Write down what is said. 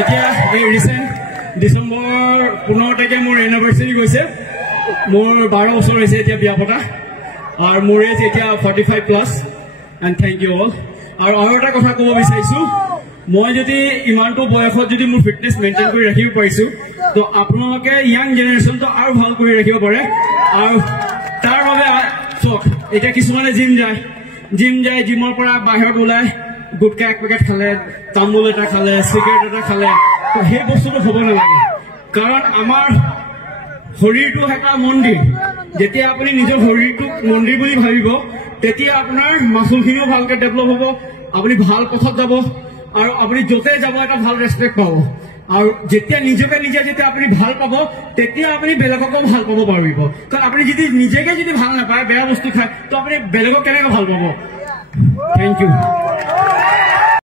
এতিয়া এই ৰিচেণ্ট ডিচেম্বৰ 15 তাৰিখে মোৰ এনিভাৰ্চাৰী গৈছে মোৰ 12 বছৰ হৈছে এতিয়া বিয়া পতা আৰু মোৰ এজ এতিয়া 45+ এণ্ড থেংক ইউ অল আৰু এটা কথা ক'ব বিচাৰিছোঁ মই যদি ইমানটো বয়সত যদি মোৰ ফিটনেছ মেইনটেইন কৰি ৰাখিব পাৰিছোঁ তো আপোনালোকে ইয়াং জেনেৰেশ্যনটো আৰু ভাল কৰি ৰাখিব পাৰে আৰু তাৰ বাবে চক এতিয়া কিছুমানে জিম যায় জিমৰ পৰা বাহিৰত ওলাই গুটকা এক পেকেট খালে তামোল এটা খালে চিগাৰেট এটা খালে তো সেই বস্তুটো হ'ব নালাগে কাৰণ আমাৰ শৰীৰটো এটা মন্দিৰ যেতিয়া আপুনি নিজৰ শৰীৰটোক মন্দিৰ বুলি ভাবিব তেতিয়া আপোনাৰ মাচুলখিনিও ভালকৈ ডেভেলপ হ'ব আপুনি ভাল পথত যাব আৰু আপুনি য'তে যাব এটা ভাল ৰেচপেক্ট পাব আৰু যেতিয়া নিজকে নিজে যেতিয়া আপুনি ভাল পাব তেতিয়া আপুনি বেলেগকো ভাল পাব পাৰিব কাৰণ আপুনি যদি নিজকে যদি ভাল নাপায় বেয়া বস্তু খায় তো আপুনি বেলেগক কেনেকৈ ভাল পাব থেংক ইউ